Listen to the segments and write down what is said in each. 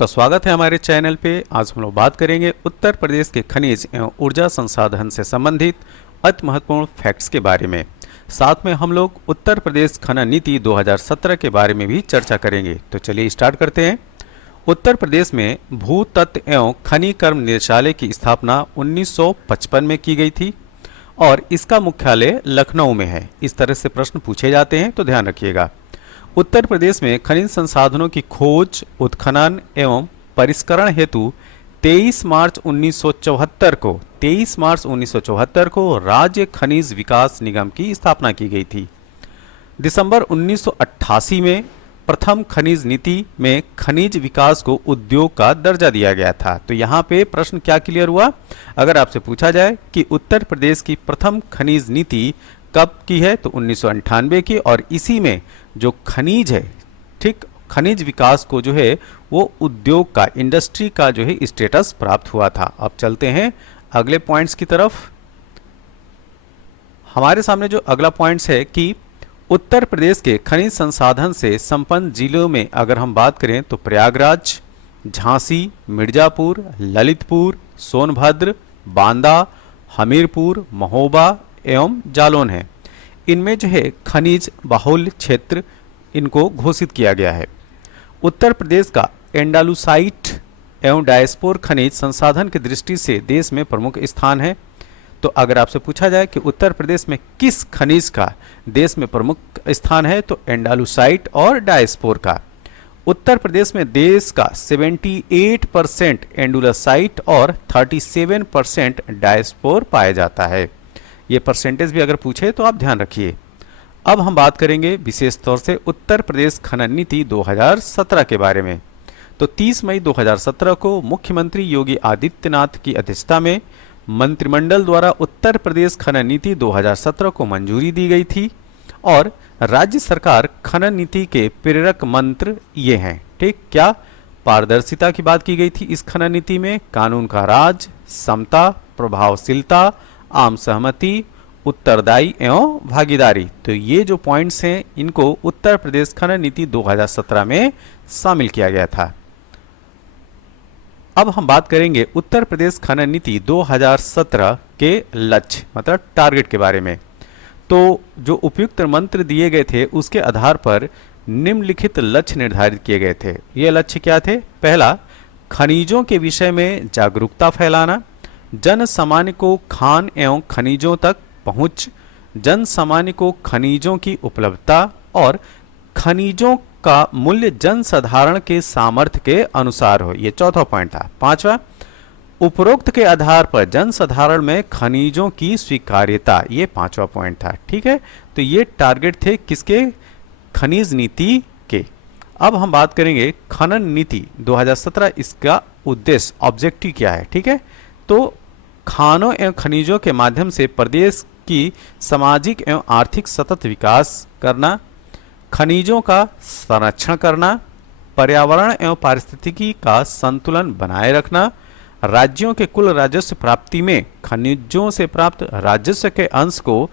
आपका स्वागत है हमारे चैनल पे। आज हम लोग बात करेंगे उत्तर प्रदेश के खनिज एवं ऊर्जा संसाधन से संबंधित अति महत्वपूर्ण फैक्ट्स के बारे में। साथ में हम लोग उत्तर प्रदेश खनन नीति 2017 के बारे में भी चर्चा करेंगे। तो चलिए स्टार्ट करते हैं। उत्तर प्रदेश में भूतत्व एवं खनिकर्म निदेशालय की स्थापना 1955 में की गई थी और इसका मुख्यालय लखनऊ में है। इस तरह से प्रश्न पूछे जाते हैं तो ध्यान रखिएगा। उत्तर प्रदेश में खनिज संसाधनों की खोज, उत्खनन एवं परिष्करण हेतु 23 मार्च 1974 को राज्य खनिज विकास निगम की स्थापना की गई थी। दिसंबर 1988 में प्रथम खनिज नीति में खनिज विकास को उद्योग का दर्जा दिया गया था। तो यहाँ पे प्रश्न क्या क्लियर हुआ? अगर आपसे पूछा जाए कि उत्तर प्रदेश की प्रथम खनिज नीति कब की है, तो 1998 की, और इसी में जो खनिज है, ठीक, खनिज विकास को जो है वो उद्योग का, इंडस्ट्री का जो है स्टेटस प्राप्त हुआ था। अब चलते हैं अगले पॉइंट्स की तरफ। हमारे सामने जो अगला पॉइंट्स है कि उत्तर प्रदेश के खनिज संसाधन से संपन्न जिलों में अगर हम बात करें तो प्रयागराज, झांसी, मिर्जापुर, ललितपुर, सोनभद्र, बांदा, हमीरपुर, महोबा एवं जालौन है। इनमें जो है खनिज बाहुल क्षेत्र इनको घोषित किया गया है। उत्तर प्रदेश का एंडालुसाइट एवं डायस्पोर खनिज संसाधन की दृष्टि से देश में प्रमुख स्थान है। तो अगर आपसे पूछा जाए कि उत्तर प्रदेश में किस खनिज का देश में प्रमुख स्थान है, तो एंडालुसाइट और डायस्पोर का। उत्तर प्रदेश में देश का 78% एंडुलसाइट और 37% डायस्पोर पाया जाता है। ये परसेंटेज भी अगर पूछे तो आप ध्यान रखिए। अब हम बात करेंगे विशेष तौर से उत्तर प्रदेश खनन नीति 2017 के बारे में। तो 30 मई 2017 को मुख्यमंत्री योगी आदित्यनाथ की अध्यक्षता में मंत्रिमंडल द्वारा उत्तर प्रदेश खनन नीति 2017 को मंजूरी दी गई थी और राज्य सरकार खनन नीति के प्रेरक मंत्र ये हैं, ठीक, क्या? पारदर्शिता की बात की गई थी इस खनन नीति में, कानून का राज, समता, प्रभावशीलता, आम सहमति, उत्तरदायी एवं भागीदारी। तो ये जो पॉइंट्स हैं इनको उत्तर प्रदेश खनन नीति 2017 में शामिल किया गया था। अब हम बात करेंगे उत्तर प्रदेश खनन नीति 2017 के लक्ष्य, मतलब टारगेट के बारे में। तो जो उपयुक्त मंत्र दिए गए थे उसके आधार पर निम्नलिखित लक्ष्य निर्धारित किए गए थे। ये लक्ष्य क्या थे? पहला, खनिजों के विषय में जागरूकता फैलाना, जन सामान्य को खान एवं खनिजों तक पहुंच, जन सामान्य को खनिजों की उपलब्धता और खनिजों का मूल्य जन साधारण के सामर्थ्य के अनुसार हो। ये चौथा पॉइंट था। पांचवा, उपरोक्त के आधार पर जन साधारण में खनिजों की स्वीकार्यता। ये पांचवा पॉइंट था, ठीक है। तो ये टारगेट थे किसके? खनिज नीति के। अब हम बात करेंगे खनन नीति 2017, इसका उद्देश्य, ऑब्जेक्टिव क्या है, ठीक है। तो खानों एवं खनिजों के माध्यम से प्रदेश की सामाजिक एवं आर्थिक सतत विकास करना, खनिजों का संरक्षण करना, पर्यावरण एवं पारिस्थितिकी का संतुलन बनाए रखना, राज्यों के कुल राजस्व प्राप्ति में खनिजों से प्राप्त राजस्व के अंश को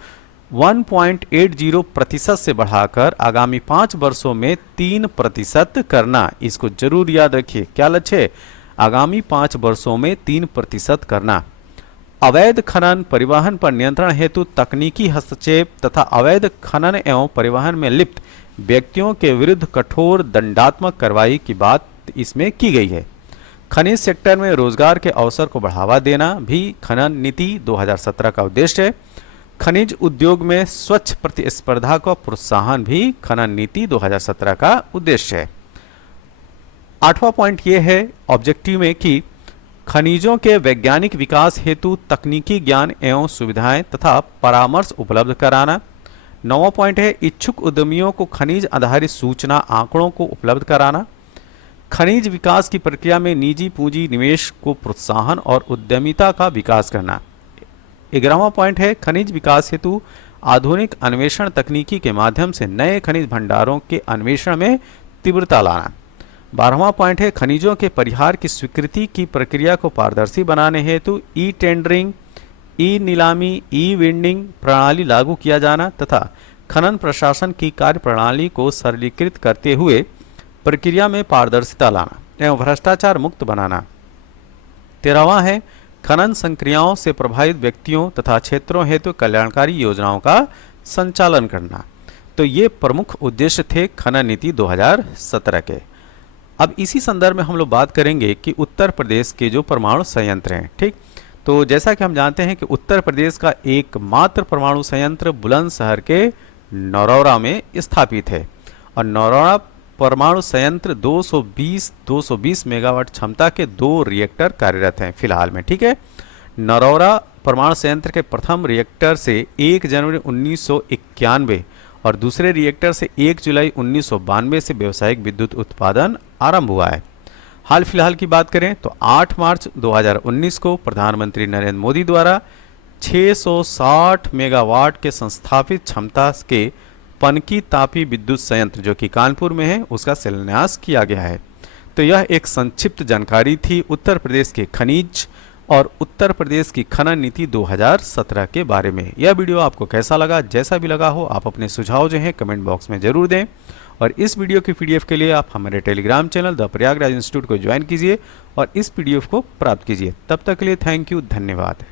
1.80% से बढ़ाकर आगामी 5 वर्षों में 3% करना। इसको जरूर याद रखिए। क्या लक्ष्य है? आगामी 5 वर्षों में 3% करना। अवैध खनन परिवहन पर नियंत्रण हेतु तकनीकी हस्तक्षेप तथा अवैध खनन एवं परिवहन में लिप्त व्यक्तियों के विरुद्ध कठोर दंडात्मक कार्रवाई की बात इसमें की गई है। खनिज सेक्टर में रोजगार के अवसर को बढ़ावा देना भी खनन नीति 2017 का उद्देश्य है। खनिज उद्योग में स्वच्छ प्रतिस्पर्धा का प्रोत्साहन भी खनन नीति 2017 का उद्देश्य है। 8वां पॉइंट ये है ऑब्जेक्टिव में कि खनिजों के वैज्ञानिक विकास हेतु तकनीकी ज्ञान एवं सुविधाएं तथा परामर्श उपलब्ध कराना। 9वां पॉइंट है इच्छुक उद्यमियों को खनिज आधारित सूचना आंकड़ों को उपलब्ध कराना। खनिज विकास की प्रक्रिया में निजी पूंजी निवेश को प्रोत्साहन और उद्यमिता का विकास करना। 11वां पॉइंट है खनिज विकास हेतु आधुनिक अन्वेषण तकनीकी के माध्यम से नए खनिज भंडारों के अन्वेषण में तीव्रता लाना। 12वां पॉइंट है खनिजों के परिहार की स्वीकृति की प्रक्रिया को पारदर्शी बनाने हेतु ई टेंडरिंग, ई नीलामी, ई वेंडिंग प्रणाली लागू किया जाना तथा खनन प्रशासन की कार्य प्रणाली को सरलीकृत करते हुए प्रक्रिया में पारदर्शिता लाना। एवं भ्रष्टाचार मुक्त बनाना। 13वां है खनन संक्रियाओं से प्रभावित व्यक्तियों तथा क्षेत्रों हेतु कल्याणकारी योजनाओं का संचालन करना। तो ये प्रमुख उद्देश्य थे खनन नीति 2017 के। अब इसी संदर्भ में हम लोग बात करेंगे कि उत्तर प्रदेश के जो परमाणु संयंत्र हैं, ठीक, तो जैसा कि हम जानते हैं कि उत्तर प्रदेश का एकमात्र परमाणु संयंत्र बुलंदशहर के नरौरा में स्थापित है और नरौरा परमाणु संयंत्र 220 मेगावाट क्षमता के 2 रिएक्टर कार्यरत हैं फिलहाल में, ठीक है। नरौरा परमाणु संयंत्र के प्रथम रिएक्टर से 1 जनवरी 1991 और दूसरे रिएक्टर से 1 जुलाई 1992 से व्यावसायिक विद्युत उत्पादन आरंभ हुआ है। हाल फिलहाल की बात करें तो 8 मार्च 2019 को प्रधानमंत्री नरेंद्र मोदी द्वारा 660 मेगावाट के संस्थापित क्षमता के पनकी तापी विद्युत संयंत्र जो कि कानपुर में है उसका शिलान्यास किया गया है। तो यह एक संक्षिप्त जानकारी थी उत्तर प्रदेश के खनिज और उत्तर प्रदेश की खनन नीति 2017 के बारे में। यह वीडियो आपको कैसा लगा? जैसा भी लगा हो आप अपने सुझाव जो हैं कमेंट बॉक्स में जरूर दें और इस वीडियो की पीडीएफ के लिए आप हमारे Telegram channel the Prayagraj institute को ज्वाइन कीजिए और इस पीडीएफ को प्राप्त कीजिए। तब तक के लिए थैंक यू, धन्यवाद।